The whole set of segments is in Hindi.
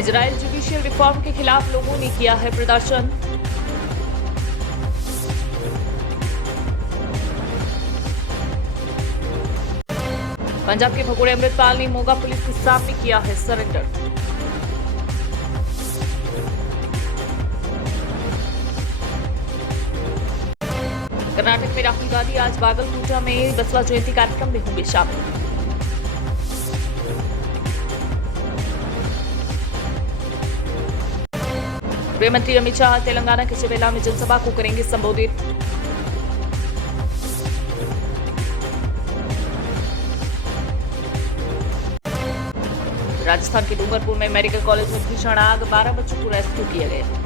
इजराइल जुडिशियल रिफॉर्म के खिलाफ लोगों ने किया है प्रदर्शन। पंजाब के भगोड़े अमृतपाल ने मोगा पुलिस के सामने किया है सरेंडर। कर्नाटक में राहुल गांधी आज बागलकोटा में बसवा जयंती कार्यक्रम में होंगे शामिल। गृह मंत्री अमित शाह तेलंगाना के चिवेला में जनसभा को करेंगे संबोधित। राजस्थान के डूंगरपुर में मेडिकल कॉलेज में भीषण आग, 12 बच्चों को रेस्क्यू किया गया।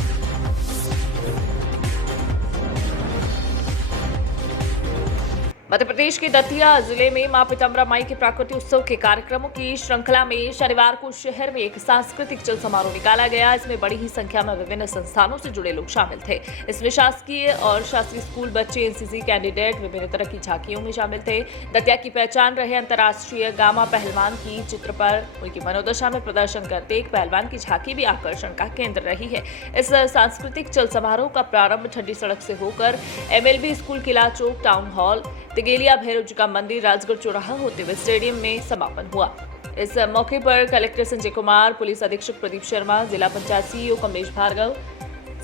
मध्य प्रदेश के दतिया जिले में मां पीताम्बरा माई के प्राकट्य उत्सव के कार्यक्रमों की श्रृंखला में शनिवार को शहर में एक सांस्कृतिक चल समारोह निकाला गया। इसमें बड़ी ही संख्या में विभिन्न संस्थानों से जुड़े लोग शामिल थे। इसमें शासकीय और शासकीय स्कूल बच्चे, एनसीसी कैंडिडेट विभिन्न तरह की झांकियों में शामिल थे। दतिया की पहचान रहे अंतर्राष्ट्रीय गामा पहलवान की चित्र पर उनकी मनोदशा में प्रदर्शन करते एक पहलवान की झांकी भी आकर्षण का केंद्र रही है। इस सांस्कृतिक चल समारोह का प्रारंभ ठंडी सड़क से होकर MLB स्कूल, किला चौक, टाउन हॉल, तिगेलिया भैरव जी का मंदिर, राजगढ़ चौराहा होते हुए स्टेडियम में समापन हुआ। इस मौके पर कलेक्टर संजय कुमार, पुलिस अधीक्षक प्रदीप शर्मा, जिला पंचायत CEO कमलेश भार्गव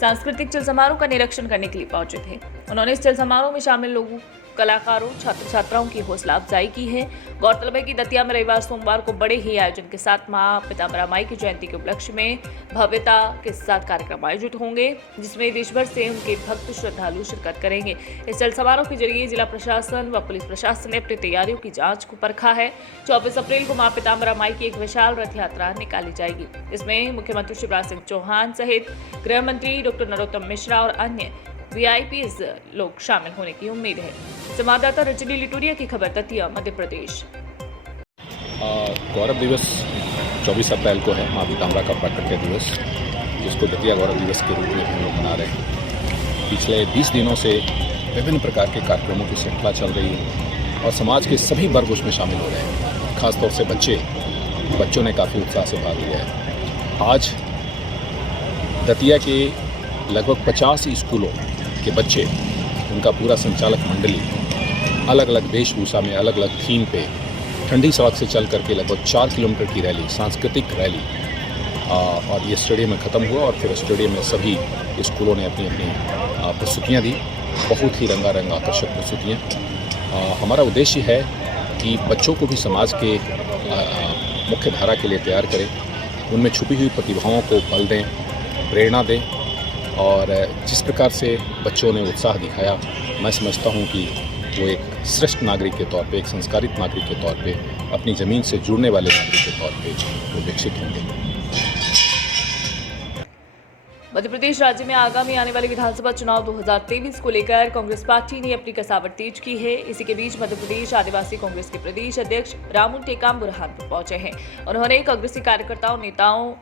सांस्कृतिक चल समारोह का निरीक्षण करने के लिए पहुंचे थे। उन्होंने इस चल समारोह में शामिल लोगों, कलाकारों, छात्र छात्राओं की हौसला अफजाई की है। गौरतलब है कि दतिया में रविवार सोमवार को बड़े ही आयोजन के साथ मां पीताम्बरा माई की जयंती के उपलक्ष्य में भव्यता के साथ कार्यक्रम आयोजित होंगे, जिसमें देश भर से उनके भक्त श्रद्धालु शिरकत करेंगे। इस चल समारोह के जरिए जिला प्रशासन व पुलिस प्रशासन ने अपनी तैयारियों की जांच को परखा है। 24 अप्रैल को मां पीताम्बरा माई की एक विशाल रथ यात्रा निकाली जाएगी। इसमें मुख्यमंत्री शिवराज सिंह चौहान सहित गृह मंत्री डॉक्टर नरोत्तम मिश्रा और अन्य VIPs लोग शामिल होने की उम्मीद है। संवाददाता रजनी लिटूरिया की खबर, दतिया, मध्य प्रदेश। गौरव दिवस 24 अप्रैल को है, माँ पीताम्बरा का प्राकट्य दिवस, जिसको दतिया गौरव दिवस के रूप में हम लोग मना रहे हैं। पिछले 20 दिनों से विभिन्न प्रकार के कार्यक्रमों की श्रृंखला चल रही है और समाज के सभी वर्ग उसमें शामिल हो रहे हैं। खासतौर से बच्चों ने काफ़ी उत्साह से भाग लिया है। आज दतिया के लगभग 50 स्कूलों के बच्चे, उनका पूरा संचालक मंडली अलग अलग वेशभूषा में, अलग अलग थीम पे ठंडी सड़क से चल करके लगभग 4 किलोमीटर की रैली, सांस्कृतिक रैली, और ये स्टेडियम में ख़त्म हुआ और फिर स्टेडियम में सभी स्कूलों ने अपनी अपनी प्रस्तुतियाँ दी। बहुत ही रंगारंग आकर्षक प्रस्तुतियाँ। हमारा उद्देश्य है कि बच्चों को भी समाज के मुख्य धारा के लिए तैयार करें, उनमें छुपी हुई प्रतिभाओं को बल दें, प्रेरणा दें। और जिस प्रकार से बच्चों ने उत्साह दिखाया, मैं समझता हूँ कि वो एक श्रेष्ठ नागरिक के तौर पे, एक संस्कारित नागरिक के तौर पे, अपनी ज़मीन से जुड़ने वाले नागरिक के तौर पे वो विकसित होंगे। मध्य प्रदेश राज्य में आगामी आने वाले विधानसभा चुनाव 2023 को लेकर कांग्रेस पार्टी ने अपनी कसावट तेज की है। इसी के बीच मध्य प्रदेश आदिवासी कांग्रेस के प्रदेश अध्यक्ष रामू टेकाम बुरहानपुर पहुंचे हैं। उन्होंने कांग्रेसी कार्यकर्ताओं, नेताओं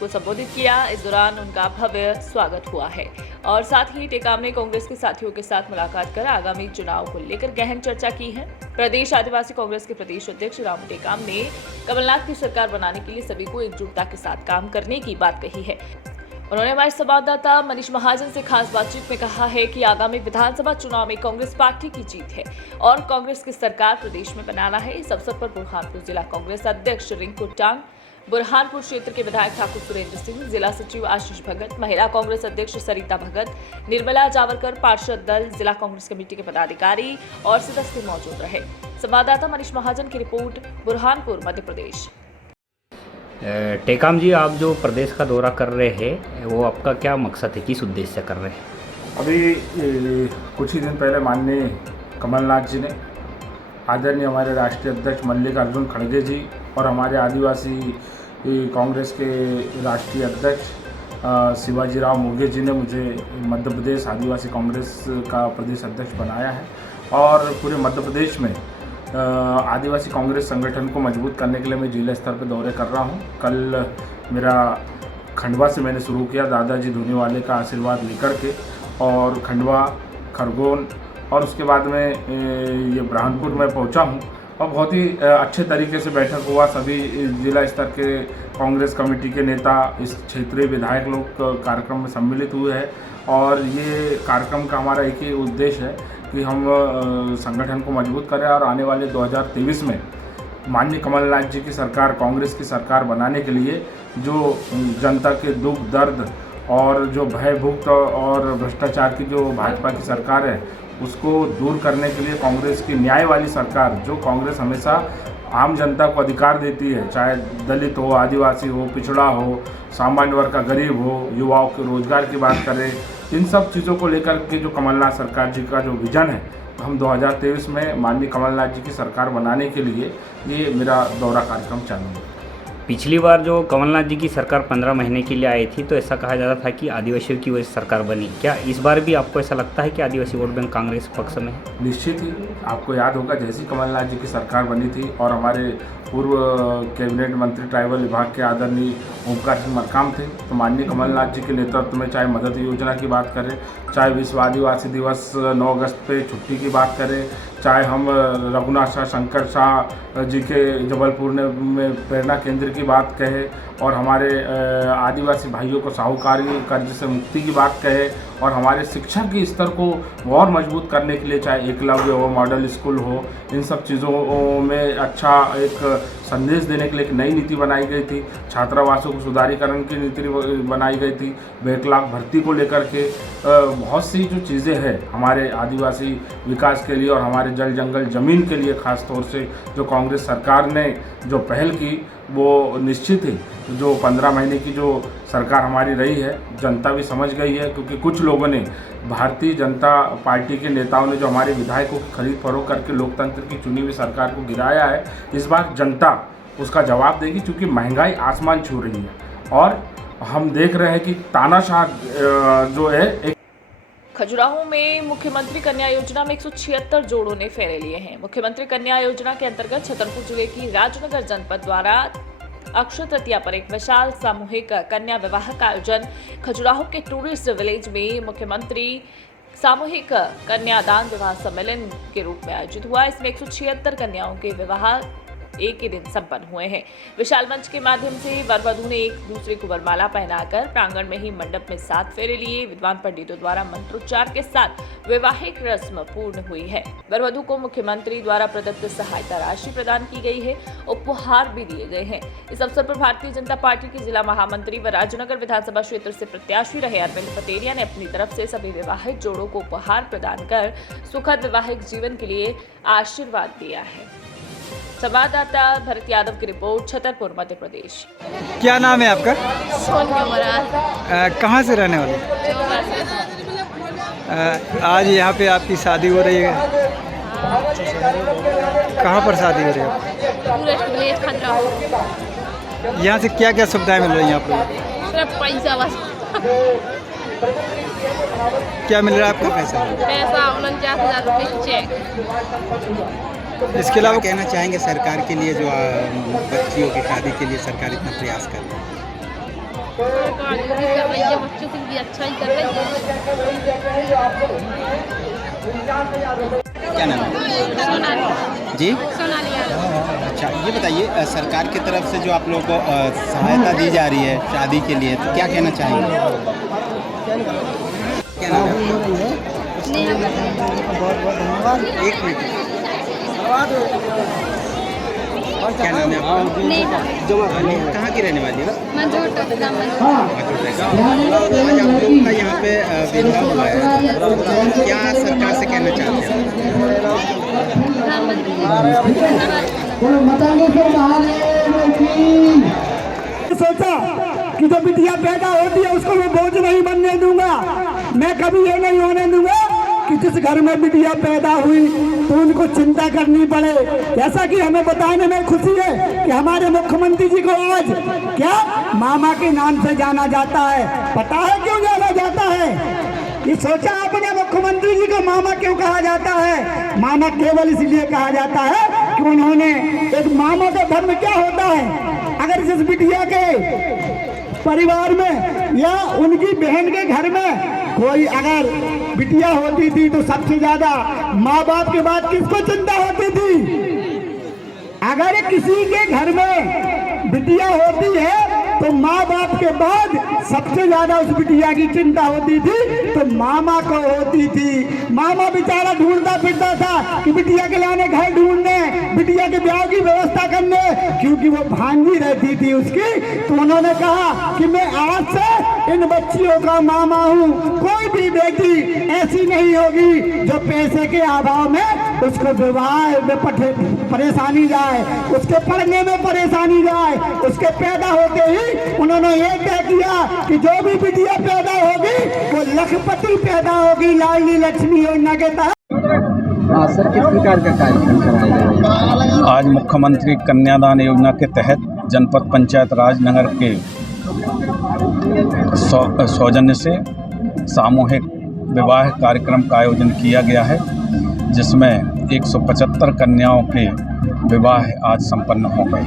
को संबोधित किया। इस दौरान उनका भव्य स्वागत हुआ है और साथ ही टेकाम ने कांग्रेस के साथियों के साथ मुलाकात कर आगामी चुनाव को लेकर गहन चर्चा की है। प्रदेश आदिवासी कांग्रेस के प्रदेश अध्यक्ष रामू टेकाम ने कमलनाथ की सरकार बनाने के लिए सभी को एकजुटता के साथ काम करने की बात कही है। उन्होंने हमारे संवाददाता मनीष महाजन से खास बातचीत में कहा है कि आगामी विधानसभा चुनाव में कांग्रेस पार्टी की जीत है और कांग्रेस की सरकार प्रदेश में बनाना है। इस अवसर पर बुरहानपुर जिला कांग्रेस अध्यक्ष रिंकू टांग, बुरहानपुर क्षेत्र के विधायक ठाकुर सुरेंद्र सिंह, जिला सचिव आशीष भगत, महिला कांग्रेस अध्यक्ष सरिता भगत, निर्मला जावरकर, पार्षद दल, जिला कांग्रेस कमेटी के पदाधिकारी और सदस्य मौजूद रहे। संवाददाता मनीष महाजन की रिपोर्ट, बुरहानपुर, मध्य प्रदेश। टेकाम जी, आप जो प्रदेश का दौरा कर रहे हैं, वो आपका क्या मकसद है, किस उद्देश्य से कर रहे हैं? अभी कुछ ही दिन पहले माननीय कमलनाथ जी ने, आदरणीय हमारे राष्ट्रीय अध्यक्ष मल्लिकार्जुन खड़गे जी और हमारे आदिवासी कांग्रेस के राष्ट्रीय अध्यक्ष शिवाजीराव मोघे जी ने मुझे मध्य प्रदेश आदिवासी कांग्रेस का प्रदेश अध्यक्ष बनाया है और पूरे मध्य प्रदेश में आदिवासी कांग्रेस संगठन को मजबूत करने के लिए मैं जिला स्तर पर दौरे कर रहा हूं। कल मेरा खंडवा से मैंने शुरू किया, दादाजी धूनीवाले का आशीर्वाद लेकर के, और खंडवा, खरगोन और उसके बाद में ये बुरहानपुर में पहुंचा हूं और बहुत ही अच्छे तरीके से बैठक हुआ। सभी जिला स्तर के कांग्रेस कमेटी के नेता, इस क्षेत्रीय विधायक लोग कार्यक्रम में सम्मिलित हुए हैं और ये कार्यक्रम का हमारा एक ही उद्देश्य है कि हम संगठन को मजबूत करें और आने वाले 2023 में माननीय कमलनाथ जी की सरकार, कांग्रेस की सरकार बनाने के लिए जो जनता के दुख दर्द और जो भयभुक्त और भ्रष्टाचार की जो भाजपा की सरकार है उसको दूर करने के लिए कांग्रेस की न्याय वाली सरकार, जो कांग्रेस हमेशा आम जनता को अधिकार देती है, चाहे दलित हो, आदिवासी हो, पिछड़ा हो, सामान्य वर्ग का गरीब हो, युवाओं के रोजगार की बात करें, इन सब चीज़ों को लेकर के जो कमलनाथ सरकार जी का जो विजन है, हम 2023 में माननीय कमलनाथ जी की सरकार बनाने के लिए ये मेरा दौरा कार्यक्रम चालू है। पिछली बार जो कमलनाथ जी की सरकार 15 महीने के लिए आई थी तो ऐसा कहा जाता था कि आदिवासियों की वजह से सरकार बनी। क्या इस बार भी आपको ऐसा लगता है कि आदिवासी वोट बैंक कांग्रेस पक्ष में है? निश्चित ही आपको याद होगा जैसी कमलनाथ जी की सरकार बनी थी और हमारे पूर्व कैबिनेट मंत्री ट्राइबल विभाग के आदरणीय ओमकार सिंह मरकाम थे, तो माननीय कमलनाथ जी के नेतृत्व में चाहे मदद योजना की बात करें, चाहे विश्व आदिवासी दिवस 9 अगस्त पे छुट्टी की बात करें, चाहे हम रघुनाथ शाह शंकर शाह जी के जबलपुर में प्रेरणा केंद्र की बात कहें और हमारे आदिवासी भाइयों को साहूकारी कर्ज से मुक्ति की बात कहें और हमारे शिक्षा के स्तर को और मजबूत करने के लिए चाहे एकलव्य हो, मॉडल स्कूल हो, इन सब चीज़ों में अच्छा एक संदेश देने के लिए एक नई नीति बनाई गई थी। छात्रावासों को सुधारीकरण की नीति बनाई गई थी। बैकलॉग भर्ती को लेकर के बहुत सी जो चीज़ें हैं हमारे आदिवासी विकास के लिए और हमारे जल जंगल ज़मीन के लिए ख़ास तौर से जो कांग्रेस सरकार ने जो पहल की वो निश्चित ही जो 15 महीने की जो सरकार हमारी रही है जनता भी समझ गई है, क्योंकि कुछ लोगों ने भारतीय जनता पार्टी के नेताओं ने जो हमारे विधायकों की खरीद फरोख्त करके लोकतंत्र की चुनी हुई सरकार को गिराया है, इस बार जनता उसका जवाब देगी, क्योंकि महंगाई आसमान छू रही है और हम देख रहे हैं कि तानाशाह जो है एक खजुराहो में मुख्यमंत्री कन्या योजना में 176 जोड़ों ने फेरे लिए हैं। मुख्यमंत्री कन्या योजना के अंतर्गत छतरपुर जिले की राजनगर जनपद द्वारा अक्षय तृतीया पर एक विशाल सामूहिक कन्या विवाह का आयोजन खजुराहो के टूरिस्ट विलेज में मुख्यमंत्री सामूहिक कन्यादान विवाह सम्मेलन के रूप में आयोजित हुआ। इसमें 176 कन्याओं के विवाह एक ही दिन संपन्न हुए हैं। विशाल मंच के माध्यम से वर वधू ने एक दूसरे को वरमाला पहनाकर प्रांगण में ही मंडप में 7 फेरे लिए। विद्वान पंडितों द्वारा मंत्रोच्चार के साथ वैवाहिक रस्म पूर्ण हुई है। वर वधू को मुख्यमंत्री द्वारा प्रदत्त सहायता राशि प्रदान की गई है, उपहार भी दिए गए हैं। इस अवसर पर भारतीय जनता पार्टी के जिला महामंत्री व राजनगर विधानसभा क्षेत्र से प्रत्याशी रहे अरविंद पटेरिया ने अपनी तरफ से सभी विवाहित जोड़ों को उपहार प्रदान कर सुखद वैवाहिक जीवन के लिए आशीर्वाद दिया है। संवाददाता भरत यादव की रिपोर्ट, छतरपुर, मध्य प्रदेश। क्या नाम है आपका? सोनिया मरार। कहाँ से रहने वाले? आज यहाँ पे आपकी शादी हो रही है, कहाँ पर शादी हो रही है? Tourist village Khajuraho. यहाँ से क्या क्या सुविधाएं मिल रही हैं आप लोग? सिर्फ पैसा बस। क्या मिल रहा है आपको? पैसा 49,000 रुपये चेक। इसके अलावा कहना चाहेंगे सरकार के लिए जो बच्चियों की शादी के लिए सरकार इतना प्रयास कर रही है? सरकार जो भी कर रही है बच्चों के लिए अच्छा ही कर रही है। क्या नाम है? सोनाली जी सोनाली यादव। अच्छा, ये बताइए सरकार की तरफ से जो आप लोगों को सहायता दी जा रही है शादी के लिए, तो क्या कहना चाहेंगे? क्या नाम है? बहुत बहुत धन्यवाद। एक मिनट, क्या नाम है आपका? कहाँ की रहने वाली है? मैं जोटा गाँव में। आज आप लोगों का यहाँ पे विवाह हुआ है, क्या सरकार से कहना चाहते हैं? सोचा कि जो बिटिया पैदा होती है उसको मैं बोझ नहीं बनने दूंगा। मैं कभी ये नहीं होने दूंगा कि जिस घर में बिटिया पैदा हुई तो उनको चिंता करनी पड़े। जैसा कि हमें बताने में खुशी है कि हमारे मुख्यमंत्री जी को आज क्या मामा के नाम से जाना जाता है। पता है क्यों जाना जाता है? ये सोचा आपने मुख्यमंत्री जी को मामा क्यों कहा जाता है? मामा केवल इसलिए कहा जाता है कि उन्होंने एक मामा का धर्म क्या होता है, अगर जिस बिटिया के परिवार में या उनकी बहन के घर में कोई अगर बिटिया होती थी तो सबसे ज्यादा माँ बाप के बाद किसको चिंता होती थी? अगर किसी के घर में बिटिया होती है तो माँ बाप के बाद सबसे ज्यादा उस बिटिया की चिंता होती थी तो मामा को होती थी। मामा बेचारा ढूंढता फिरता था कि बिटिया के लाने घर ढूंढने, बिटिया के ब्याह की व्यवस्था करने, क्योंकि वो भांजी रहती थी उसकी। तो उन्होंने कहा कि मैं आज से इन बच्चियों का मामा हूँ। कोई भी बेटी ऐसी नहीं होगी जो पैसे के अभाव में उसको विवाह में परेशानी जाए, उसके पढ़ने में परेशानी जाए। उसके पैदा होते ही उन्होंने ये तय किया कि जो भी बिटिया पैदा होगी वो लखपति पैदा होगी लाडली लक्ष्मी योजना के तहत। सर, किस प्रकार का कार्यक्रम कराया जाएगा? आज मुख्यमंत्री कन्यादान योजना के तहत जनपद पंचायत राज नगर के सौजन्य से सामूहिक विवाह कार्यक्रम का आयोजन किया गया है, जिसमें 175 कन्याओं के विवाह आज संपन्न हो गए।